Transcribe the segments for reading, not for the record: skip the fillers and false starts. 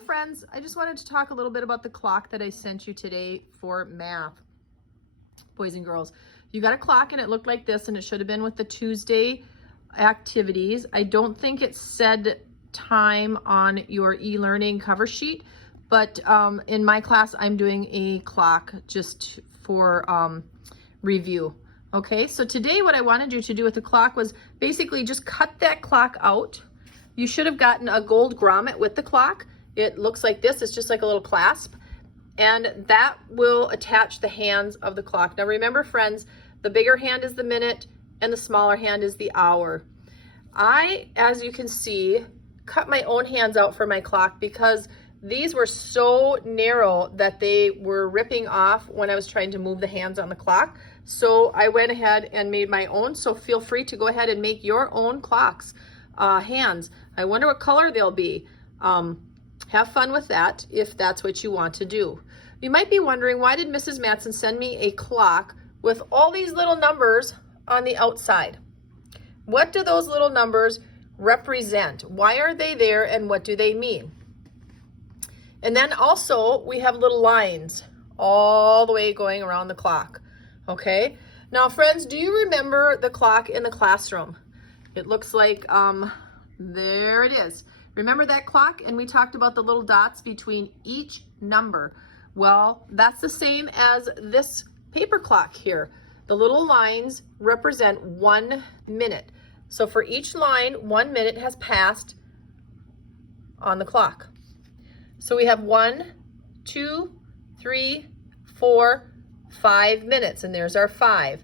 Hi friends, I just wanted to talk a little bit about the clock that I sent you today for math. Boys and girls, you got a clock and it looked like this, and it should have been with the Tuesday activities. I don't think it said time on your e-learning cover sheet, but in my class I'm doing a clock just for review. Okay, so today what I wanted you to do with the clock was basically just cut that clock out. You should have gotten a gold grommet with the clock. It looks like this. It's just like a little clasp, and that will attach the hands of the clock. Now remember friends, the bigger hand is the minute and the smaller hand is the hour. I, as you can see, cut my own hands out for my clock because these were so narrow that they were ripping off when I was trying to move the hands on the clock. So I went ahead and made my own. So feel free to go ahead and make your own clocks, hands. I wonder what color they'll be. Have fun with that if that's what you want to do. You might be wondering, why did Mrs. Matson send me a clock with all these little numbers on the outside? What do those little numbers represent? Why are they there and what do they mean? And then also we have little lines all the way going around the clock. Okay, now friends, do you remember the clock in the classroom? It looks like, there it is. Remember that clock? And we talked about the little dots between each number. Well, that's the same as this paper clock here. The little lines represent 1 minute. So for each line, 1 minute has passed on the clock. So we have 1, 2, 3, 4, 5 minutes, and there's our 5.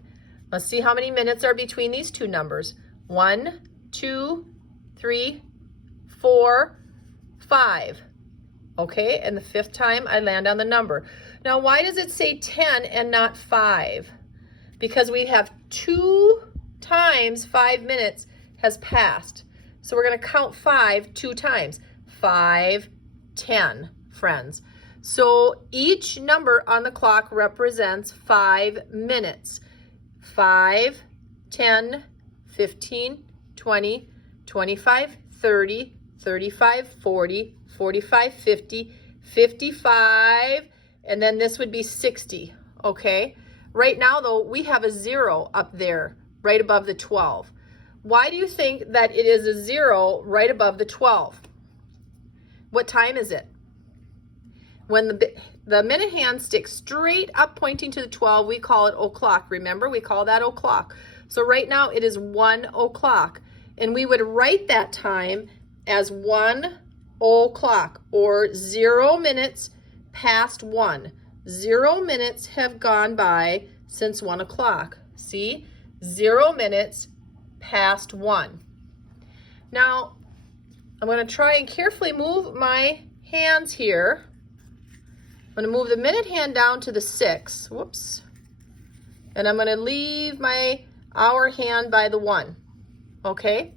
Let's see how many minutes are between these two numbers. 1, 2, 3, 4, 5. Okay, and the 5th time I land on the number. Now, why does it say 10 and not 5? Because we have 2 times 5 minutes has passed. So we're going to count 5 2 times. 5, 10, friends. So each number on the clock represents 5 minutes. 5, 10, 15, 20, 25, 30, 35, 40, 45, 50, 55, and then this would be 60, okay? Right now, though, we have a 0 up there, right above the 12. Why do you think that it is a 0 right above the 12? What time is it? When the minute hand sticks straight up pointing to the 12, we call it o'clock. Remember, we call that o'clock. So right now it is 1 o'clock. And we would write that time as 1 o'clock, or 0 minutes past 1. 0 minutes have gone by since 1 o'clock. See? 0 minutes past 1. Now, I'm going to try and carefully move my hands here. I'm going to move the minute hand down to the 6. Whoops. And I'm going to leave my hour hand by the 1. Okay?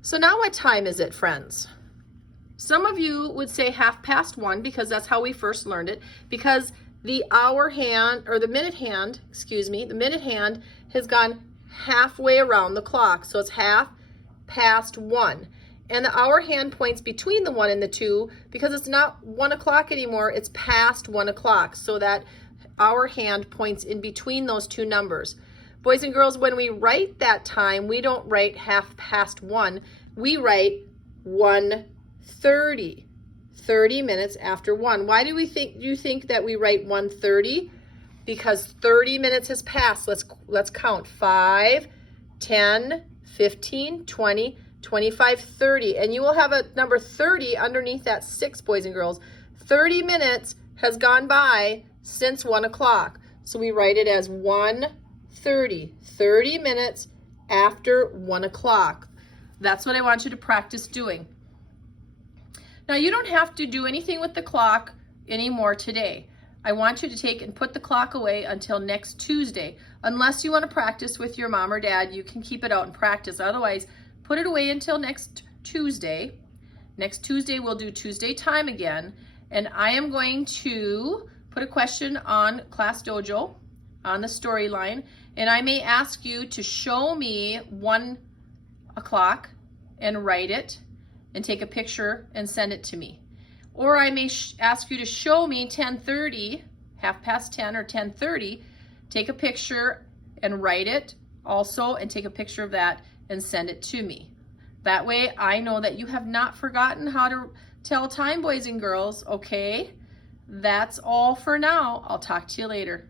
So now what time is it, friends? Some of you would say 1:30 because that's how we first learned it, because the hour hand, or the minute hand, excuse me, the minute hand has gone halfway around the clock. So it's 1:30. And the hour hand points between the 1 and the 2 because it's not 1 o'clock anymore, it's past 1 o'clock. So that hour hand points in between those two numbers. Boys and girls, when we write that time, we don't write 1:30. We write 1:30, 30 minutes after 1. Why do you think that we write 1:30? Because 30 minutes has passed. Let's count. 5, 10, 15, 20, 25, 30. And you will have a number 30 underneath that 6, boys and girls. 30 minutes has gone by since 1 o'clock. So we write it as 1:30, 30 minutes after 1 o'clock. That's what I want you to practice doing. Now, you don't have to do anything with the clock anymore today. I want you to take and put the clock away until next Tuesday. Unless you want to practice with your mom or dad, you can keep it out and practice. Otherwise, put it away until next Tuesday. Next Tuesday, we'll do Tuesday time again. And I am going to put a question on Class Dojo on the storyline. And I may ask you to show me 1 o'clock and write it and take a picture and send it to me. Or I may ask you to show me 10:30, 10:30 or 10:30, take a picture and write it also, and take a picture of that and send it to me. That way I know that you have not forgotten how to tell time, boys and girls, okay? That's all for now. I'll talk to you later.